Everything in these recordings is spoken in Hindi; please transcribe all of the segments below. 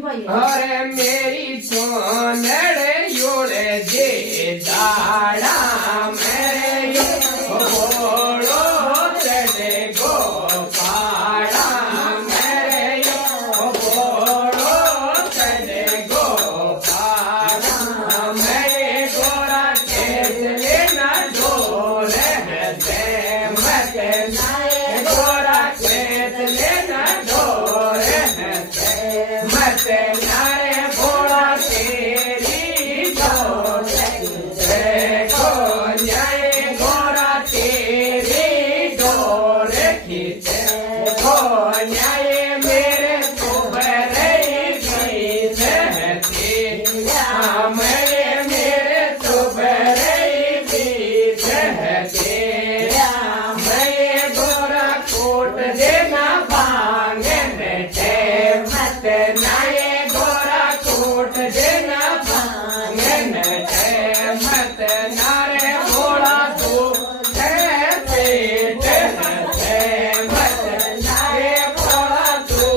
अरे मेरी सोनड़ योड़े जे दाड़ा मेरे घोड़ो चढ़े गो पाड़ा मेरे घोड़ो चढ़े गो पाड़ा मेरे गोरा खेत लेना डोरे है मत गोरा खेत लेना डोरे मत नारे भोला तेरी डोर देखो न्याय गोरा तेरी डोर खींचे हो न्याय मेरे सुबरे गीत मेरे सुबरे गीत मैं गोरा कोट देना भांगे मत नाये गोरा कोट देना भांगन है मत नारे भोला तू है पेट है मत नारे भोला तू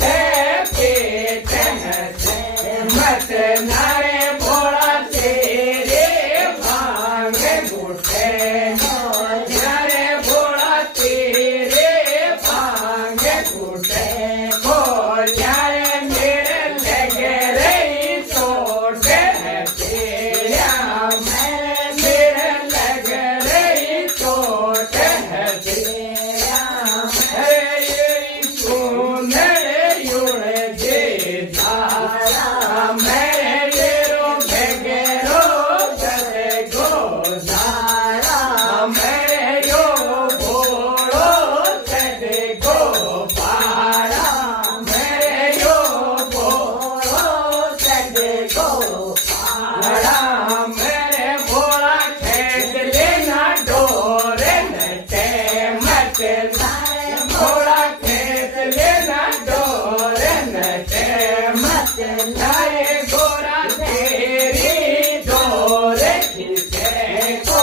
है पेट है मत नारे भोला तेरे भांगे घुटे नारे भोला तेरे भांगे घुटे हो यारे मेरे लगे रे छोटे हैं तेरा मेरे लगे रे छोटे हैं तेरा अरे सुंदर युड़े जे धारा मेरे रो भेगेरो चले गो धारा मेरे यो घोड़ो चले गो पारा मेरे यो घोड़ो चले गो पारा मेरे घोड़ा खेत लेना डोरे नटे मत घोड़ा खेत लेना डोरे नटे मत नाये गोरा तेरी डोरे खींचे को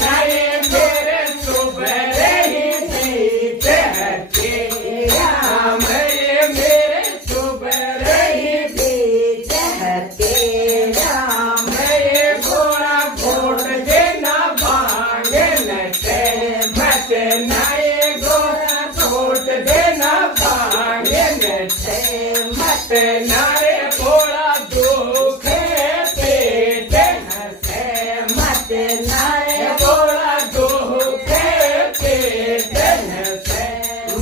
नाये मेरे सुबरे ही जीते तेरा मेरे सुबरे ही जीते तेरा मैं घोड़ा घोट देना भांगे नटे मत नाये गोरा घोट देना भांगे नटे मत नारे घोड़ा दुखे पेट हंसे मत नारे घोड़ा दुखे पेट हंसे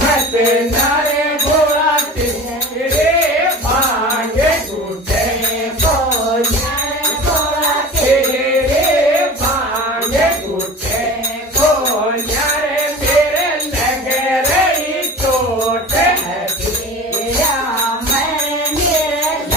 मत नारे घोड़ा तेरे भांगे घुटे को नारे घोड़ा तेरे भांगे घुटे को नारे मेरे लगे रही चोट है तेरा मेरे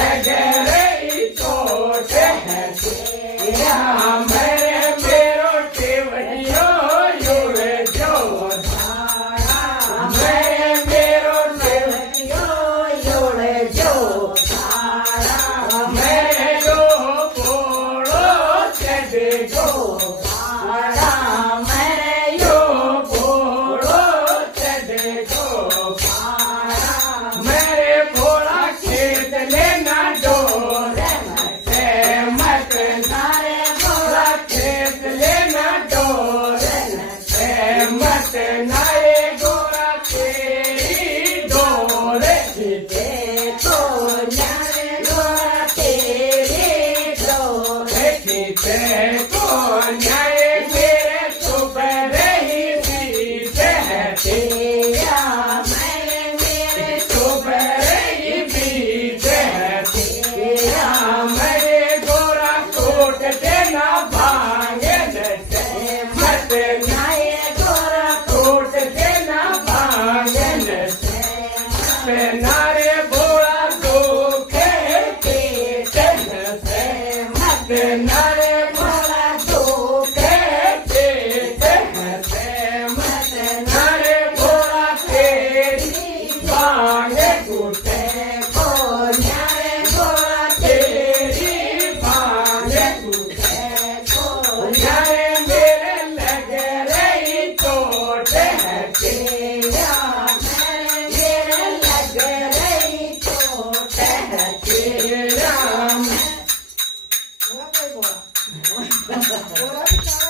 ગોરા બી ચાલે.